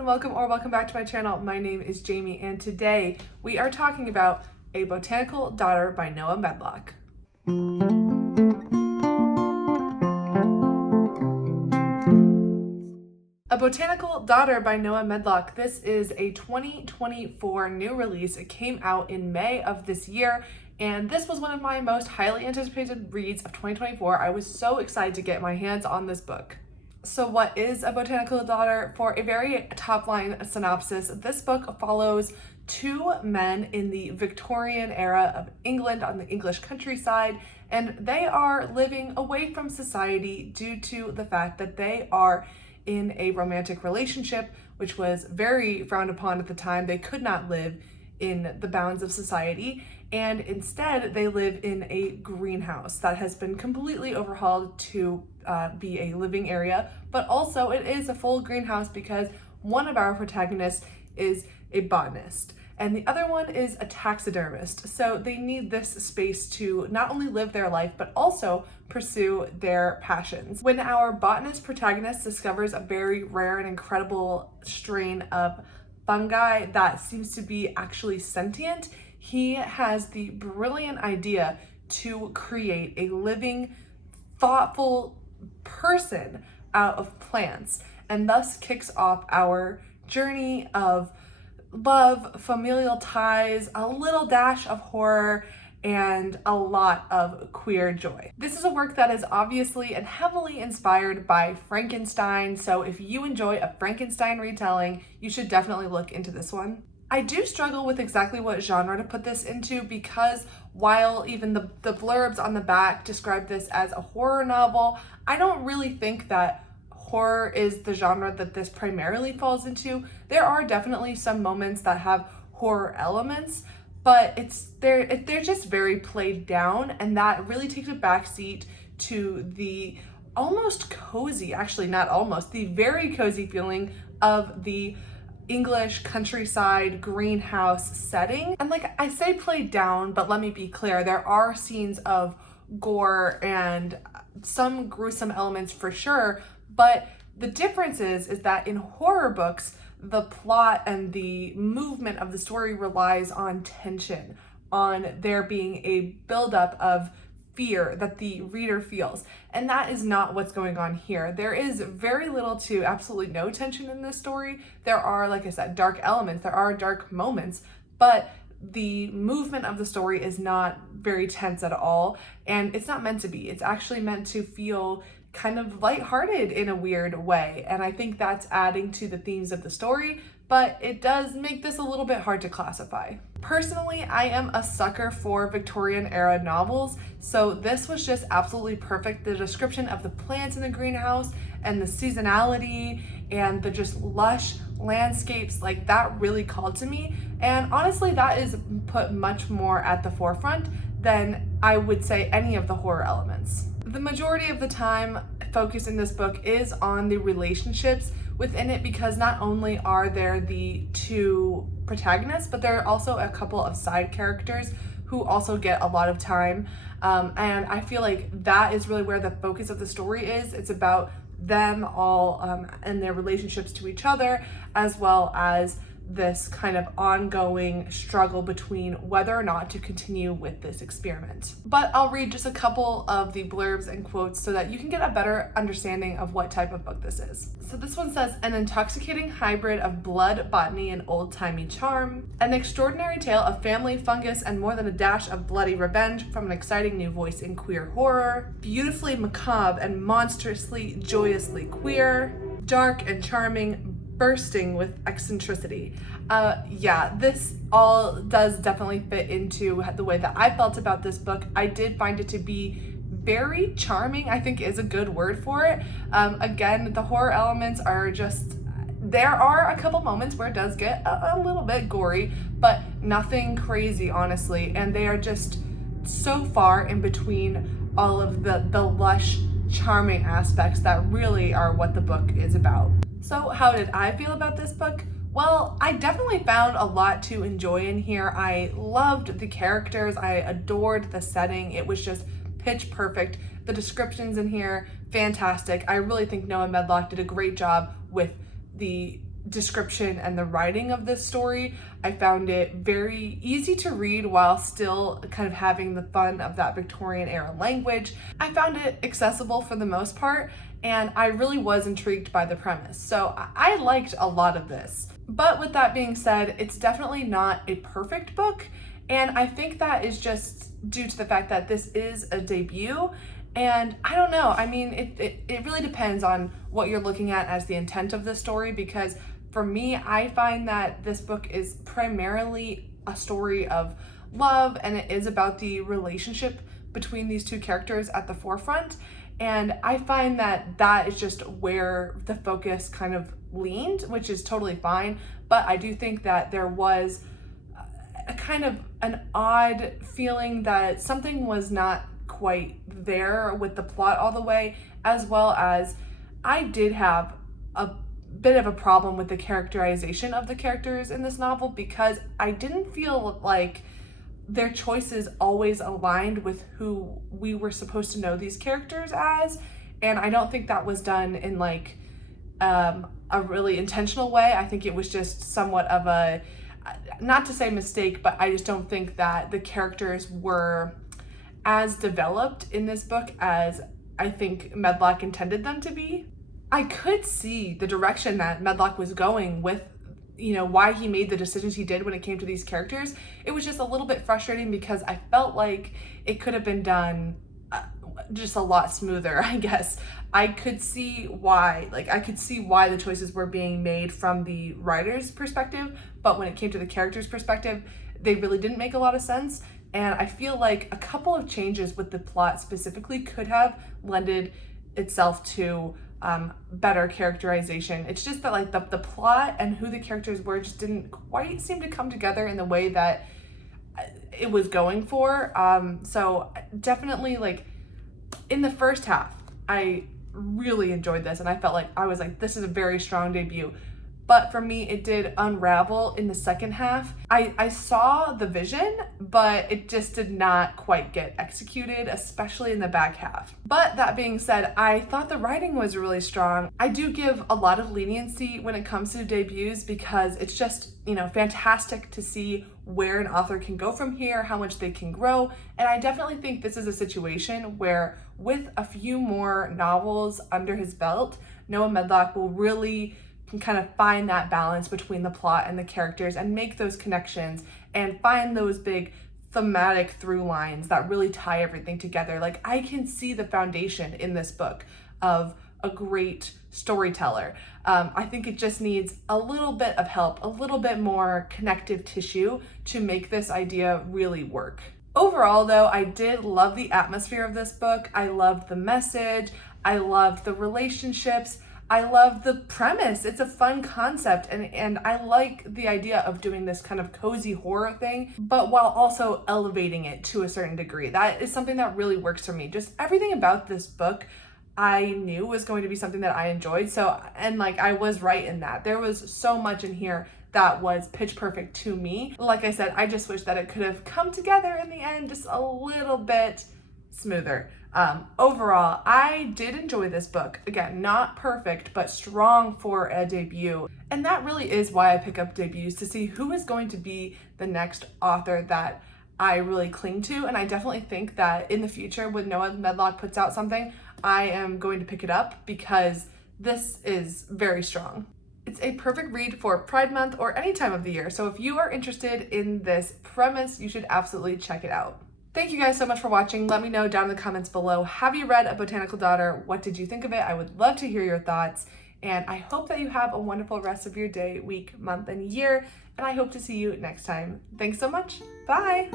and welcome back to my channel. My name is Jamie, and today we are talking about A Botanical Daughter by Noah Medlock. A Botanical Daughter by Noah Medlock. This is a 2024 new release. It came out in May of this year, and this was one of my most highly anticipated reads of 2024. I was so excited to get my hands on this book. So what is A Botanical Daughter? For a very top-line synopsis, this book follows two men in the Victorian era of England on the English countryside, and they are living away from society due to the fact that they are in a romantic relationship, which was very frowned upon at the time. They could not live in the bounds of society, and instead they live in a greenhouse that has been completely overhauled to be a living area, but also it is a full greenhouse because one of our protagonists is a botanist and the other one is a taxidermist. So they need this space to not only live their life, but also pursue their passions. When our botanist protagonist discovers a very rare and incredible strain of fungi that seems to be actually sentient, he has the brilliant idea to create a living, thoughtful person out of plants, and thus kicks off our journey of love, familial ties, a little dash of horror, and a lot of queer joy. This is a work that is obviously and heavily inspired by Frankenstein, so if you enjoy a Frankenstein retelling, you should definitely look into this one. I do struggle with exactly what genre to put this into because while even the blurbs on the back describe this as a horror novel, I don't really think that horror is the genre that this primarily falls into. There are definitely some moments that have horror elements, but they're just very played down, and that really takes a backseat to the almost cozy, actually not almost, the very cozy feeling of the English countryside greenhouse setting. And like I say played down, but let me be clear, there are scenes of gore and some gruesome elements for sure, but the difference is that in horror books, the plot and the movement of the story relies on tension, on there being a buildup of fear that the reader feels. And that is not what's going on here. There is very little to absolutely no tension in this story. There are, like I said, dark elements, there are dark moments, but the movement of the story is not very tense at all. And it's not meant to be. It's actually meant to feel kind of lighthearted in a weird way. And I think that's adding to the themes of the story, but it does make this a little bit hard to classify. Personally, I am a sucker for Victorian era novels, so this was just absolutely perfect. The description of the plants in the greenhouse and the seasonality and the just lush landscapes, like that really called to me. And honestly, that is put much more at the forefront than I would say any of the horror elements. The majority of the time focus in this book is on the relationships within it, because not only are there the two protagonists, but there are also a couple of side characters who also get a lot of time. And I feel like that is really where the focus of the story is. It's about them all and their relationships to each other, as well as this kind of ongoing struggle between whether or not to continue with this experiment. But I'll read just a couple of the blurbs and quotes so that you can get a better understanding of what type of book this is. So this one says, an intoxicating hybrid of blood, botany, and old-timey charm. An extraordinary tale of family, fungus, and more than a dash of bloody revenge from an exciting new voice in queer horror. Beautifully macabre and monstrously, joyously queer. Dark and charming, bursting with eccentricity. Yeah, this all does definitely fit into the way that I felt about this book. I did find it to be very charming, I think is a good word for it. Again, the horror elements are just, there are a couple moments where it does get a little bit gory, but nothing crazy, honestly. And they are just so far in between all of the lush, charming aspects that really are what the book is about. So how did I feel about this book? Well, I definitely found a lot to enjoy in here. I loved the characters. I adored the setting. It was just pitch perfect. The descriptions in here, fantastic. I really think Noah Medlock did a great job with the description and the writing of this story. I found it very easy to read while still kind of having the fun of that Victorian era language. I found it accessible for the most part, and I really was intrigued by the premise. So I liked a lot of this. But with that being said, it's definitely not a perfect book, and I think that is just due to the fact that this is a debut. And I don't know, I mean, it really depends on what you're looking at as the intent of the story, because for me, I find that this book is primarily a story of love, and it is about the relationship between these two characters at the forefront. And I find that that is just where the focus kind of leaned, which is totally fine. But I do think that there was a kind of an odd feeling that something was not quite there with the plot all the way, as well as I did have a bit of a problem with the characterization of the characters in this novel, because I didn't feel like their choices always aligned with who we were supposed to know these characters as. And I don't think that was done in like a really intentional way. I think it was just somewhat of a, not to say mistake, but I just don't think that the characters were as developed in this book as I think Medlock intended them to be. I could see the direction that Medlock was going with, you know, why he made the decisions he did when it came to these characters. It was just a little bit frustrating because I felt like it could have been done just a lot smoother, I guess. I could see why the choices were being made from the writer's perspective, but when it came to the character's perspective, they really didn't make a lot of sense. And I feel like a couple of changes with the plot specifically could have lended itself to better characterization. It's just that like the plot and who the characters were just didn't quite seem to come together in the way that it was going for. So definitely, like, in the first half, I really enjoyed this, and I felt like I was like, this is a very strong debut. But for me, it did unravel in the second half. I saw the vision, but it just did not quite get executed, especially in the back half. But that being said, I thought the writing was really strong. I do give a lot of leniency when it comes to debuts, because it's just, you know, fantastic to see where an author can go from here, how much they can grow. And I definitely think this is a situation where, with a few more novels under his belt, Noah Medlock will really can kind of find that balance between the plot and the characters and make those connections and find those big thematic through lines that really tie everything together. Like, I can see the foundation in this book of a great storyteller. I think it just needs a little bit of help, a little bit more connective tissue to make this idea really work. Overall, though, I did love the atmosphere of this book. I loved the message. I loved the relationships. I love the premise. It's a fun concept, and I like the idea of doing this kind of cozy horror thing, but while also elevating it to a certain degree. That is something that really works for me. Just everything about this book I knew was going to be something that I enjoyed. So, and like, I was right in that. There was so much in here that was pitch perfect to me. Like I said, I just wish that it could have come together in the end just a little bit smoother. Overall, I did enjoy this book. Again, not perfect, but strong for a debut. And that really is why I pick up debuts, to see who is going to be the next author that I really cling to. And I definitely think that in the future, when Noah Medlock puts out something, I am going to pick it up, because this is very strong. It's a perfect read for Pride Month or any time of the year. So if you are interested in this premise, you should absolutely check it out. Thank you guys so much for watching. Let me know down in the comments below, have you read A Botanical Daughter? What did you think of it? I would love to hear your thoughts. And I hope that you have a wonderful rest of your day, week, month, and year. And I hope to see you next time. Thanks so much. Bye.